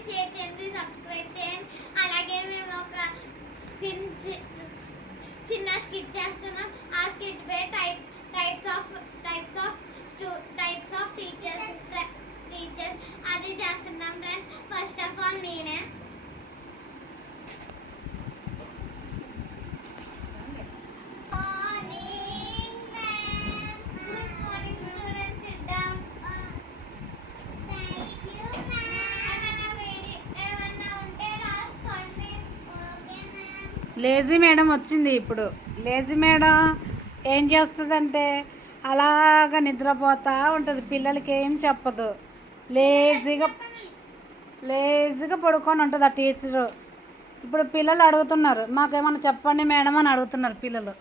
చేయండి, షేర్ చేయండి, సబ్స్క్రైబ్ చేయండి. అలాగే మేము ఒక చిన్న స్కిట్ చేస్తున్నాం. ఆ skit pay types of teachers అది చేస్తున్నాం ఫ్రెండ్స్. ఫస్ట్ ఆఫ్ ఆల్ నేనే లేజీ మేడం వచ్చింది. ఇప్పుడు లేజీ మేడం ఏం చేస్తుందంటే అలాగ నిద్రపోతూ ఉంటుంది. పిల్లలకి ఏం చెప్పదు, లేజీగా పడుకొని ఉంటుంది ఆ టీచరు. ఇప్పుడు పిల్లలు అడుగుతున్నారు, మాకేమన్నా చెప్పండి మేడం అని అడుగుతున్నారు పిల్లలు.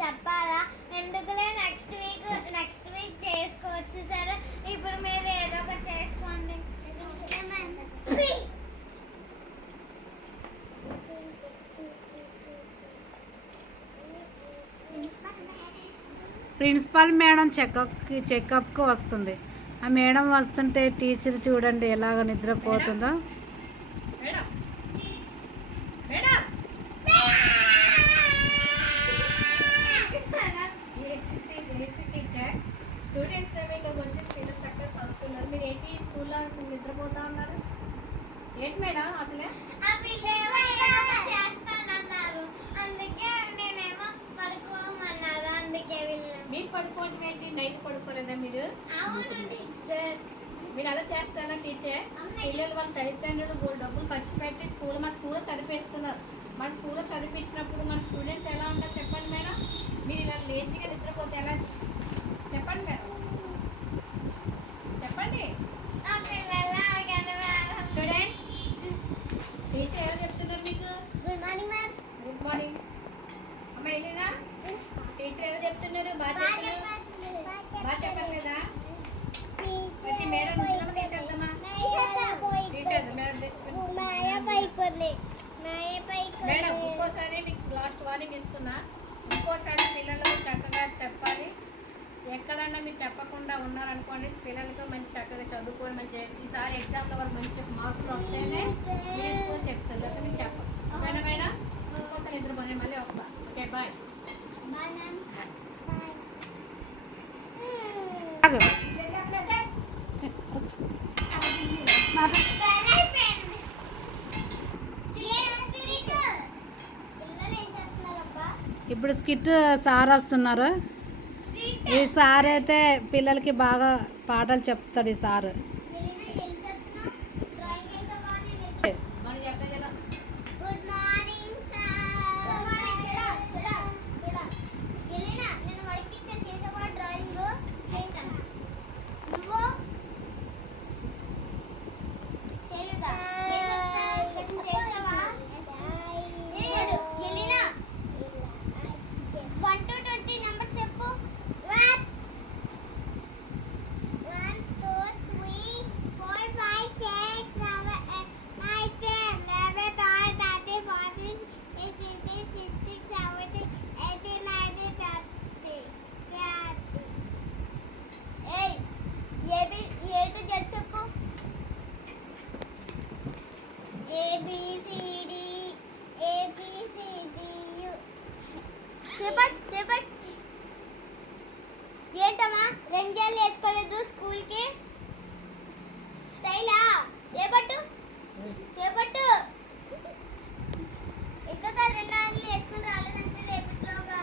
చెప్పాలా? ఎందుకులే, నెక్స్ట్ వీక్ చేసుకోవచ్చు. సరే, ఇప్పుడు మీరు ఏదో ఒకటి చేసుకోండి. ప్రిన్సిపాల్ మేడం చెకప్కి వస్తుంది. ఆ మేడం వస్తుంటే టీచర్ చూడండి ఎలాగ నిద్రపోతుందో. స్టూడెంట్స్ ఏమో ఇక్కడికి వచ్చి పిల్లలు చక్కగా చదువుతున్నారు. మీరు ఏంటి స్కూల్లో నిద్రపోతా ఉన్నారు? ఏంటి మేడం అసలే? అందుకే నేనేమో పడుకోమన్నారు. అందుకే మీరు పడుకోవటం ఏంటి? నైట్ పడుకోలేదా మీరు? అవునండి సార్. మీరు అలా చేస్తారా టీచర్? పిల్లలు వాళ్ళ తల్లిదండ్రులు డబ్బులు ఖర్చు పెట్టి మా స్కూల్లో చదివిస్తున్నారు. మన స్కూల్లో చదివించినప్పుడు మన స్టూడెంట్స్ ఎలా ఉంటారు చెప్పండి మేడం. మీరు ఇలా లేజీగా నిద్రపోతే ఎలా చెప్పండి మేడం, చెప్పండి. స్టూడెంట్స్, టీచర్ ఎలా చెప్తున్నారు మీకు? Good morning ma'am. Good morning. అమ్మ వెళ్ళినా టీచర్ ఎలా చెప్తున్నారు? బాగా చెప్పట్లేదా? ప్రతి మేడం నుంచి తీసేద్దామా? తీసేద్దాం మేడం. మేడం ఇంకోసారి మీకు లాస్ట్ వార్నింగ్ ఇస్తున్నా. ఇంకోసారి పిల్లలకు చక్కగా చెప్పాలి. ఎక్కడన్నా మీరు చెప్పకుండా ఉన్నారనుకోండి, పిల్లలతో మంచి చక్కగా చదువుకొని మంచి ఈసారి ఎగ్జామ్లో వాళ్ళు మంచి మార్కులు వస్తేనే మీరు స్కూల్ చెప్తారు, లేకపోతే మీరు చెప్పండి. ఓకేనా మేడం? ఇంకోసారి ఇద్దరు మళ్ళీ వస్తా. Okay, bye. ఇప్పుడు స్కిట్ సార్ వస్తున్నారు. ఈ సార్ అయితే పిల్లలకి బాగా పాటలు చెప్తాడు. ఈ సారు ఏంటమ్మా రెంజాలు వేసుకోలేదు స్కూల్కి? స్టైలా? చేపట్టు ఇంకోసారి 2 ఆటలు వేసుకుని రాలేదంటే రేపటిలోగా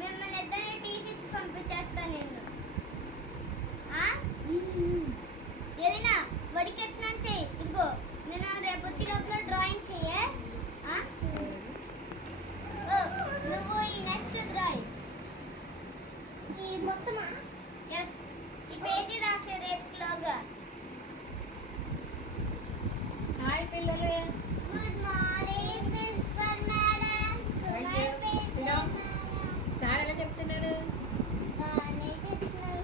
మిమ్మల్ని ఇద్దరిని తీసిచ్చి పంపించేస్తాను నేను. వెళ్ళినా వడికెత్తున్నాను చెయ్యి. ఇదిగో నేను రేపు వచ్చి లోపల డ్రాయింగ్ చెయ్యే. నువ్వు ఈ నెక్స్ట్ డ్రాయింగ్ ఈ మొత్తమా? ఎస్, ఈ పేజీ రాసే రేపులోగా. హాయ్ పిల్లలు. Good morning principal madam. Sir ఎలా చెప్తున్నారు? బాగానే చెప్తున్నారు.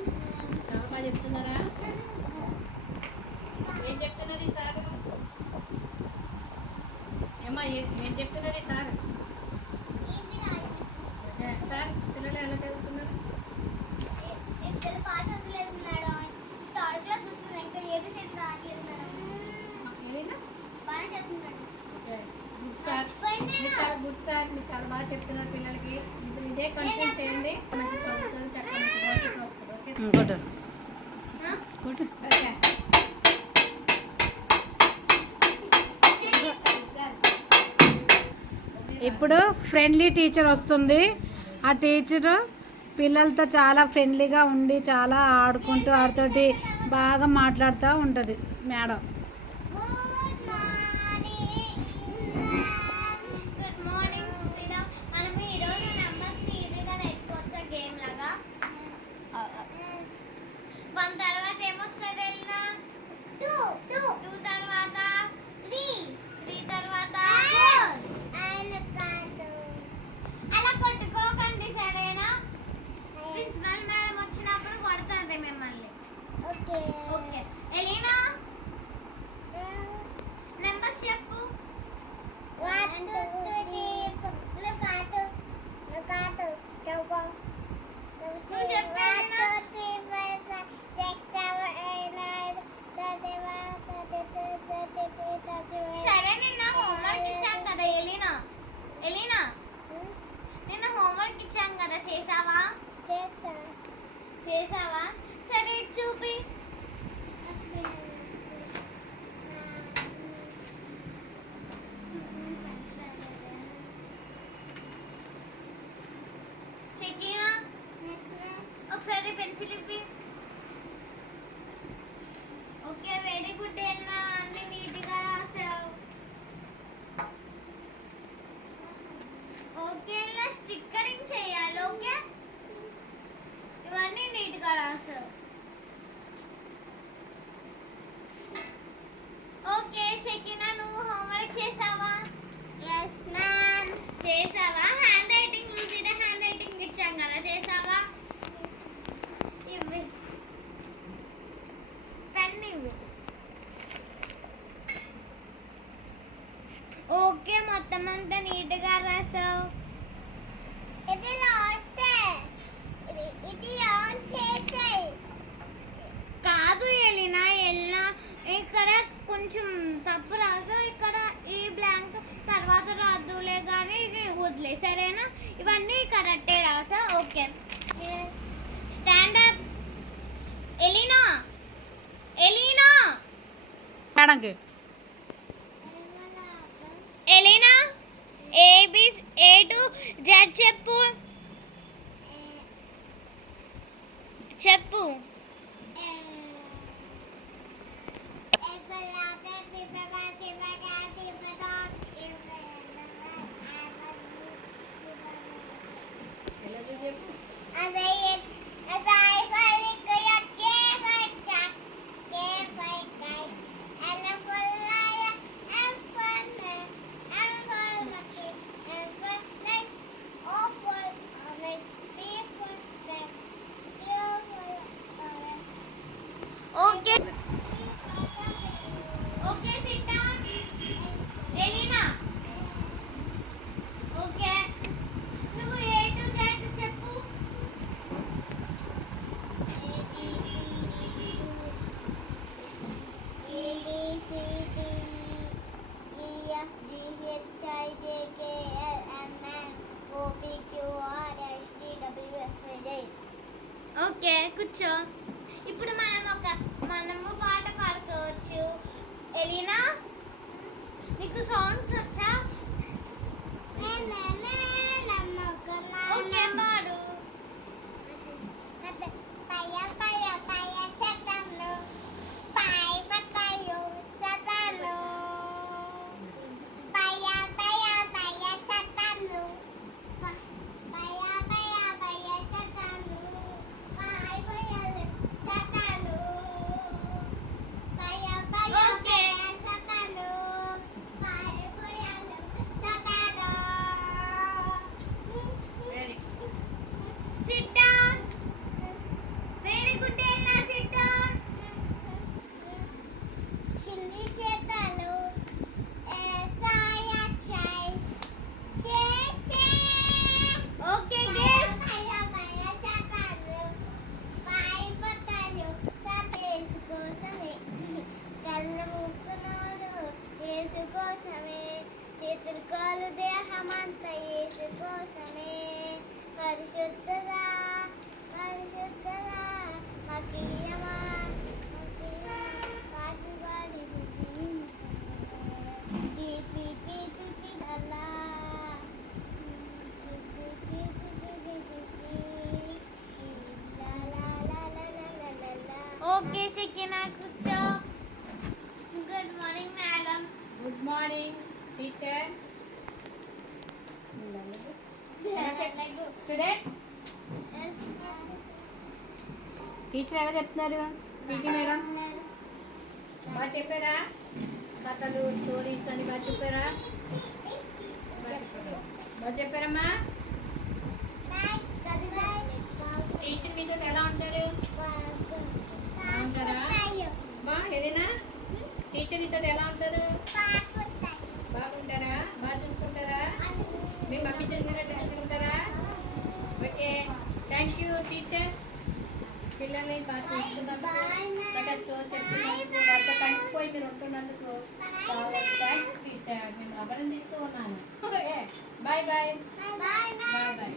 చాలా బాగా చెప్తున్నారా? ఏం చెప్తున్నారు ఈ సార్? ఏమ్మా ఏం చెప్తున్నారు ఈ సార్? సార్ పిల్లలు ఎలా చదువుతున్నారు? చాలా బాగా చెప్తున్నారు పిల్లలకి. ఇదే కంటిన్యూ చేయండి, మంచి చదువుతుంది, చక్కగా మంచి భవిష్యత్తు వస్తుంది. ఓకే ఇంకోటి ఇంకోటి. ఓకే. ఇప్పుడు ఫ్రెండ్లీ టీచర్ వస్తుంది. ఆ టీచరు పిల్లలతో చాలా ఫ్రెండ్లీగా ఉండి చాలా ఆడుకుంటూ వారితోటి బాగా మాట్లాడుతూ ఉంటుంది మేడం. Good morning Sriram. మనం ఈరోజు నెంబర్స్ని ఈజీగా నేర్చుకోవచ్చు గేమ్ లాగా. 1 తర్వాత ఏమొస్తుంది ఎలినా? 2 తర్వాత 3 తర్వాత 4. అలా కొట్టుకోకండి సరేనా? ప్రిన్సిపల్ మేడం వచ్చినప్పుడు కొడుతుంది మిమ్మల్ని. ఓకే ఎలినా నెంబర్స్ చెప్పు. 1 2 3 నువ్వు చెప్పు ఎలినా. సరే నిన్న హోంవర్క్ ఇచ్చాం కదా ఎలినా. నిన్న హోంవర్క్ ఇచ్చాం కదా, చేసావా? చేసావా? సరే ఇటు చూపి. షకీనా ఒకసారి పెన్సిల్ ఇవ్వి. ఓకే వెరీ గుడ్ ఎలినా, అన్ని నీట్గా రాసావు. ఓకే ఇలా స్టిక్కరింగ్ చేయాలి. ఓకే ఇవన్నీ నీట్గా రాసావు. ఓకే షకీనా నువ్వు హోంవర్క్ చేసావా? yes ma'am. చేసావా? హ్యాండ్ రైటింగ్ లుసిడా హ్యాండ్ రైటింగ్ ఇచ్చాం కదా, చేసావా? ఇవ్వి పెన్ ఇవ్వి. ఓకే మొత్తం అంతా నీట్గా రాసావు. ఇది లాస్ట్, ఇది ఆన్ చేసేయ్. కాదు ఎలినా, ఇక్కడ కొంచెం తప్పు రాసావు. ఇక్కడ ఈ బ్లాంక్ తర్వాత రాదులే కానీ ఇది వదిలే సరేనా? ఇవన్నీ కరెక్టే రాసావు. Okay stand up. ఎలినా మేడంకి ఎలినా A to Z చెప్పు. ఎలా చెప్పు. Okay okay SIT down Elina. Okay నువ్వు A to Z చెప్పు. ఓకే కూర్చో. ఇప్పుడు మనము పాట పాడుకోవచ్చు. ఎలినా నీకు సాంగ్స్ వచ్చా? ఓకే పాడు. వెరీ షెకినా కూర్చో. Good morning madam. Good morning teacher. Students teacher ఎలా చెప్తున్నారు? పీటీ మేడం బాగా చెప్పారా? కథలు స్టోరీస్ అని బాగా చెప్పారా? బాగా చెప్పారమ్మా? టీచర్ మీతో ఎలా ఉంటారు? బాగుంటారా? బా ఏదైనా టీచర్ మీతో ఎలా ఉంటారు? బాగుంటారా? బాగా చూసుకుంటారా? మీ మమ్మీ చూసుకున్నట్టు చూసుకుంటారా? Okay, thank you teacher. పిల్లల్ని బాగా చూస్తున్నందుకు, చక్కగా స్టోర్ చెప్తున్నందుకు, వారితో కలిసిపోయి మీరు ఉంటున్నందుకు చాలా థ్యాంక్స్ టీచర్. నేను అభినందిస్తూ ఉన్నాను. Okay, bye bye. Bye bye. Bye.